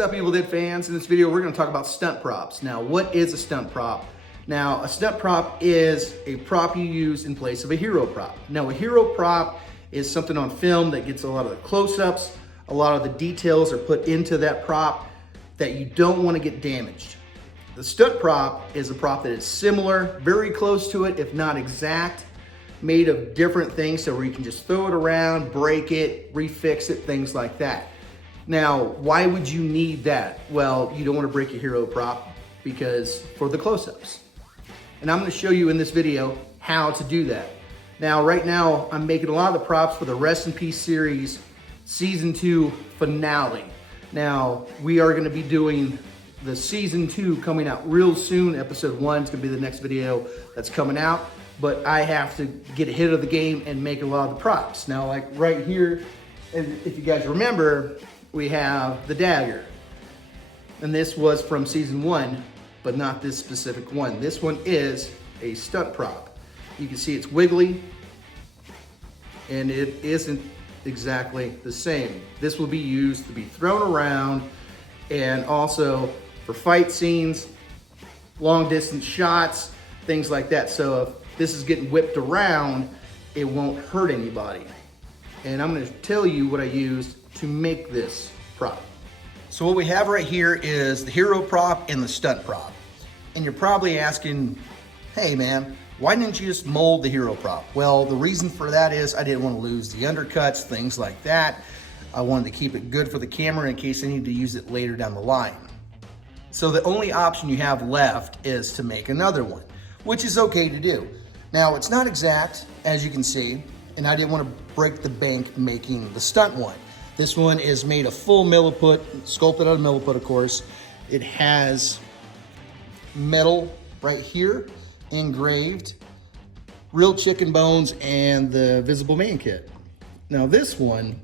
up, Evil Dead fans? In this video, we're going to talk about stunt props. Now, what is a stunt prop? Now, a stunt prop is a prop you use in place of a hero prop. Now, a hero prop is something on film that gets a lot of the close-ups, a lot of the details are put into that prop that you don't want to get damaged. The stunt prop is a prop that is similar, very close to it, if not exact, made of different things so where you can just throw it around, break it, refix it, things like that. Now, why would you need that? Well, you don't want to break your hero prop because for the close-ups. And I'm going to show you in this video how to do that. Now, right now, I'm making a lot of the props for the Rest in Peace series Season 2 finale. Now, we are going to be doing the Season 2 coming out real soon. Episode 1 is going to be the next video that's coming out. But I have to get ahead of the game and make a lot of the props. Now, like right here, if you guys remember, we have the dagger. And this was from Season 1, but not this specific one. This one is a stunt prop. You can see it's wiggly, and it isn't exactly the same. This will be used to be thrown around, and also for fight scenes, long distance shots, things like that. So if this is getting whipped around, it won't hurt anybody. And I'm going to tell you what I used to make this prop. So what we have right here is the hero prop and the stunt prop. And you're probably asking, hey man, why didn't you just mold the hero prop? Well, the reason for that is I didn't want to lose the undercuts, things like that. I wanted to keep it good for the camera in case I need to use it later down the line. So the only option you have left is to make another one, which is okay to do. Now, it's not exact, as you can see, and I didn't want to break the bank making the stunt one. This one is made of full milliput, sculpted out of milliput, of course. It has metal right here, engraved, real chicken bones, and the visible man kit. Now this one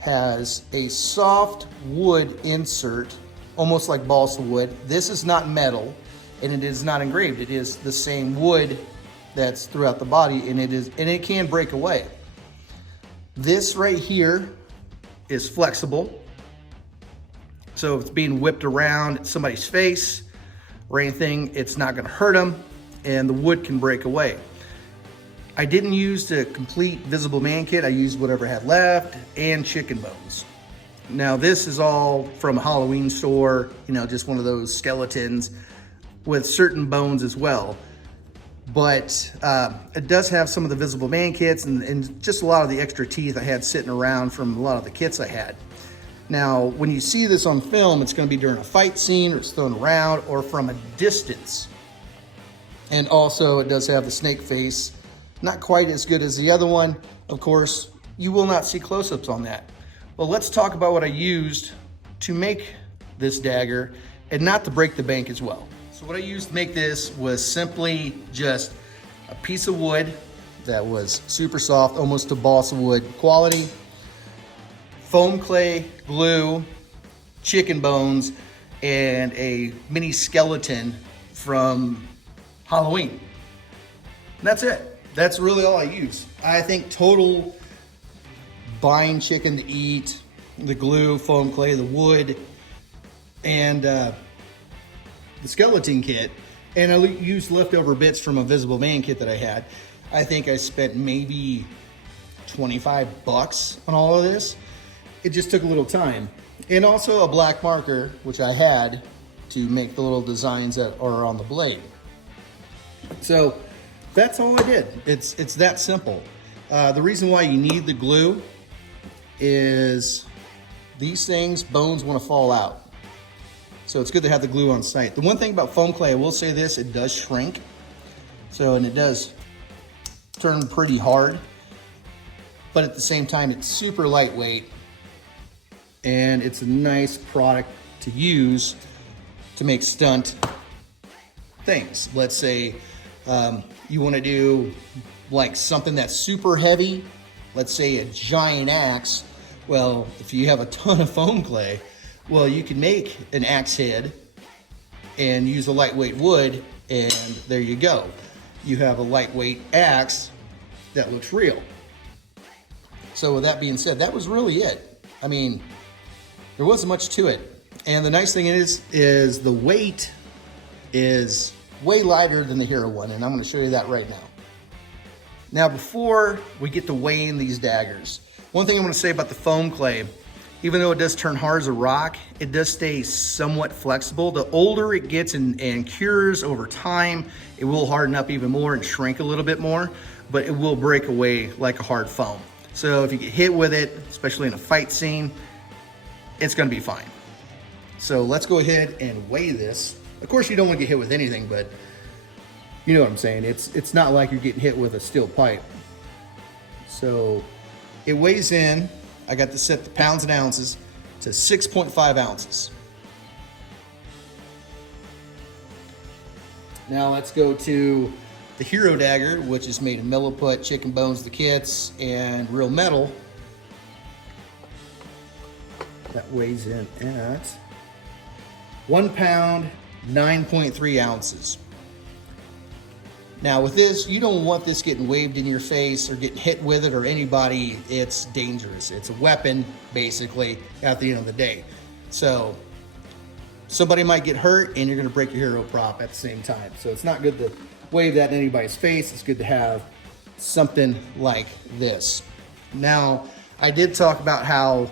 has a soft wood insert, almost like balsa wood. This is not metal, and it is not engraved. It is the same wood that's throughout the body, and it can break away. This right here is flexible. So if it's being whipped around somebody's face or anything, it's not gonna hurt them, and the wood can break away. I didn't use the complete visible man kit. I used whatever I had left and chicken bones. Now this is all from a Halloween store, you know, just one of those skeletons with certain bones as well. But it does have some of the visible man kits and just a lot of the extra teeth I had sitting around from a lot of the kits I had. Now, when you see this on film, it's going to be during a fight scene, or it's thrown around, or from a distance. And also, it does have the snake face. Not quite as good as the other one. Of course, you will not see close-ups on that. Well, let's talk about what I used to make this dagger, and not to break the bank as well. So what I used to make this was simply just a piece of wood that was super soft, almost to balsa wood quality, foam clay, glue, chicken bones, and a mini skeleton from Halloween. And that's it. That's really all I use. I think total buying chicken to eat, the glue, foam clay, the wood, and the skeleton kit, and I used leftover bits from a visible man kit that I had. I think I spent maybe 25 bucks on all of this. It just took a little time. And also a black marker, which I had to make the little designs that are on the blade. So that's all I did. It's that simple. The reason why you need the glue is these things, bones want to fall out. So it's good to have the glue on site. The one thing about foam clay, I will say this, it does shrink. So, and it does turn pretty hard, but at the same time, it's super lightweight, and it's a nice product to use to make stunt things. Let's say you want to do like something that's super heavy, let's say a giant axe. Well, if you have a ton of foam clay, well, you can make an axe head and use a lightweight wood, and there you go. You have a lightweight axe that looks real. So with that being said, that was really it. I mean, there wasn't much to it. And the nice thing is the weight is way lighter than the Hero one, and I'm gonna show you that right now. Now, before we get to weighing these daggers, one thing I'm gonna say about the foam clay, even though it does turn hard as a rock, it does stay somewhat flexible. The older it gets and cures over time, it will harden up even more and shrink a little bit more, but it will break away like a hard foam. So if you get hit with it, especially in a fight scene, it's gonna be fine. So let's go ahead and weigh this. Of course, you don't want to get hit with anything, but you know what I'm saying. It's not like you're getting hit with a steel pipe. So it weighs in, I got to set the pounds and ounces to 6.5 ounces. Now let's go to the Hero dagger, which is made of milliput, chicken bones, the kits, and real metal. That weighs in at 1 pound, 9.3 ounces. Now with this, you don't want this getting waved in your face or getting hit with it or anybody. It's dangerous. It's a weapon, basically, at the end of the day. So somebody might get hurt and you're gonna break your Hero prop at the same time. So it's not good to wave that in anybody's face. It's good to have something like this. Now, I did talk about how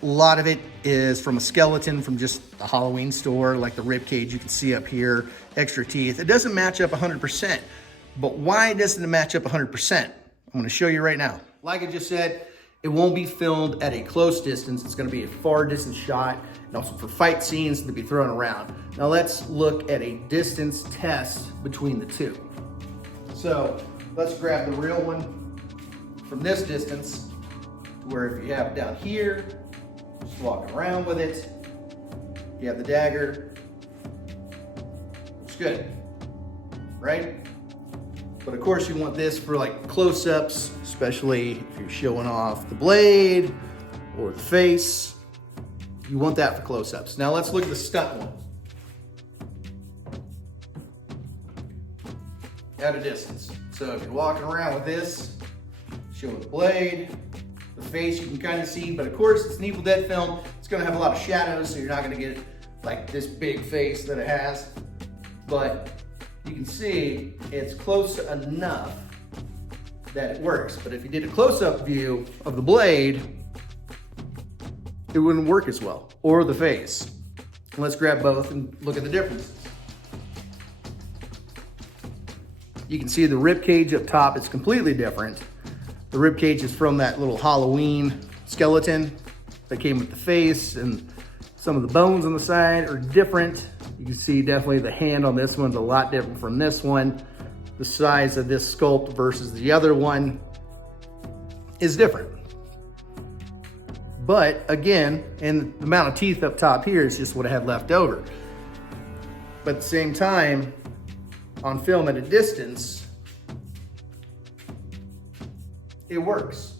a lot of it is from a skeleton from just a Halloween store, like the rib cage you can see up here, extra teeth. It doesn't match up 100%, but why doesn't it match up 100%? I'm gonna show you right now. Like I just said, it won't be filmed at a close distance. It's gonna be a far distance shot, and also for fight scenes to be thrown around. Now let's look at a distance test between the two. So let's grab the real one from this distance, to where if you have it down here, just walking around with it, you have the dagger. It's good, right? But of course you want this for like close-ups, especially if you're showing off the blade or the face. You want that for close-ups. Now let's look at the stunt one. At a distance. So if you're walking around with this, showing the blade, the face you can kind of see, but of course it's an Evil Dead film. It's gonna have a lot of shadows, so you're not gonna get like this big face that it has. But you can see it's close enough that it works. But if you did a close-up view of the blade, it wouldn't work as well, or the face. Let's grab both and look at the difference. You can see the rib cage up top is completely different. The rib cage is from that little Halloween skeleton that came with the face, and some of the bones on the side are different. You can see definitely the hand on this one's a lot different from this one. The size of this sculpt versus the other one is different. But again, and the amount of teeth up top here is just what I had left over. But at the same time, on film at a distance, it works.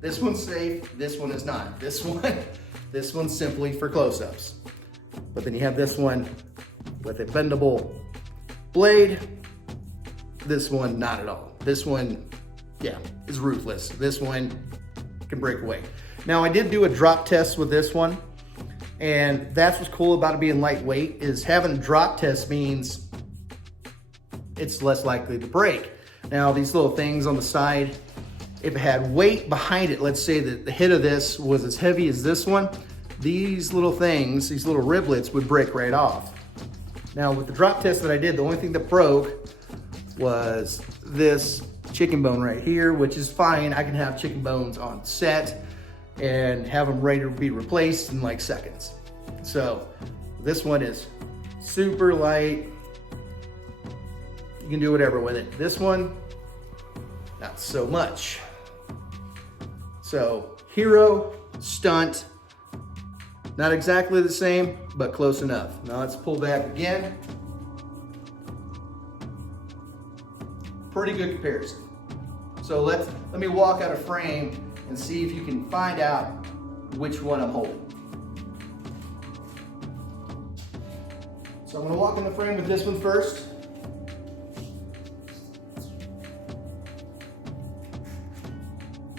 This one's safe, this one is not. This one's simply for close-ups. But then you have this one with a bendable blade. This one, not at all. This one, yeah, is ruthless. This one can break away. Now I did do a drop test with this one, and that's what's cool about it being lightweight, is having a drop test means it's less likely to break. Now these little things on the side, if it had weight behind it, let's say that the hit of this was as heavy as this one, these little things, these little riblets would break right off. Now with the drop test that I did, the only thing that broke was this chicken bone right here, which is fine. I can have chicken bones on set and have them ready to be replaced in like seconds. So this one is super light. You can do whatever with it. This one, not so much. So Hero, stunt, not exactly the same, but close enough. Now let's pull back again. Pretty good comparison. So let me walk out of frame and see if you can find out which one I'm holding. So I'm gonna walk in the frame with this one first.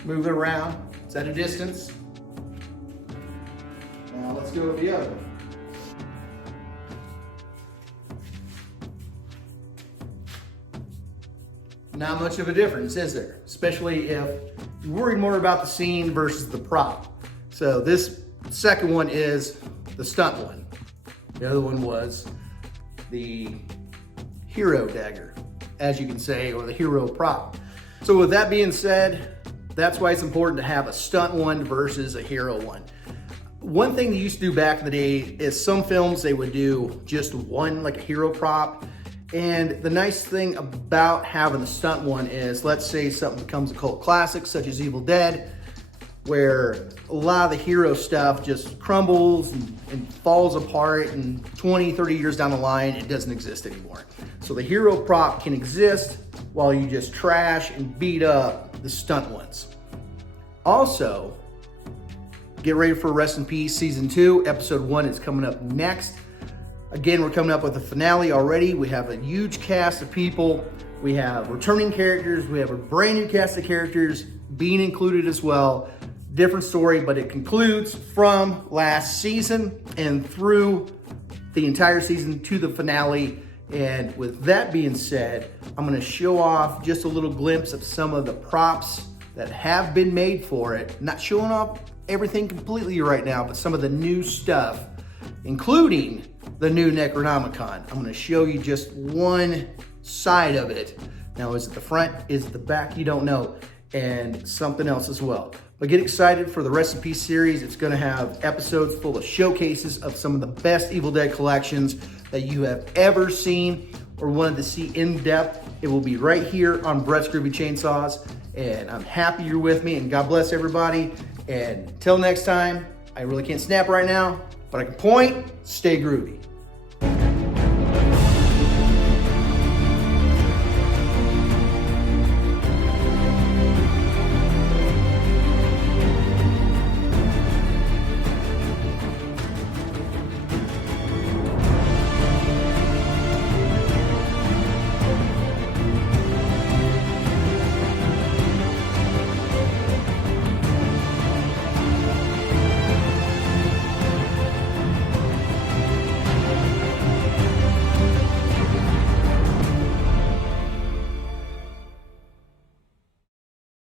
Move it around, it's at a distance. Now go with the other one. Not much of a difference, is there? Especially if you're worried more about the scene versus the prop. So this second one is the stunt one. The other one was the hero dagger, as you can say, or the hero prop. So with that being said, that's why it's important to have a stunt one versus a hero one. One thing they used to do back in the day is some films, they would do just one, like a hero prop. And the nice thing about having the stunt one is, let's say something becomes a cult classic, such as Evil Dead, where a lot of the hero stuff just crumbles and falls apart, and 20, 30 years down the line, it doesn't exist anymore. So the hero prop can exist while you just trash and beat up the stunt ones. Also, get ready for Rest in Peace Season 2. Episode 1 is coming up next. Again, we're coming up with a finale already. We have a huge cast of people. We have returning characters. We have a brand new cast of characters being included as well. Different story, but it concludes from last season and through the entire season to the finale. And with that being said, I'm gonna show off just a little glimpse of some of the props that have been made for it. Not showing off everything completely right now, but some of the new stuff, including the new Necronomicon. I'm gonna show you just one side of it. Now, is it the front, is it the back? You don't know. And something else as well. But get excited for the Rest in Peace series. It's gonna have episodes full of showcases of some of the best Evil Dead collections that you have ever seen or wanted to see in depth. It will be right here on Brett's Groovy Chainsaws. And I'm happy you're with me, and God bless everybody. And until next time, I really can't snap right now, but I can point. Stay groovy.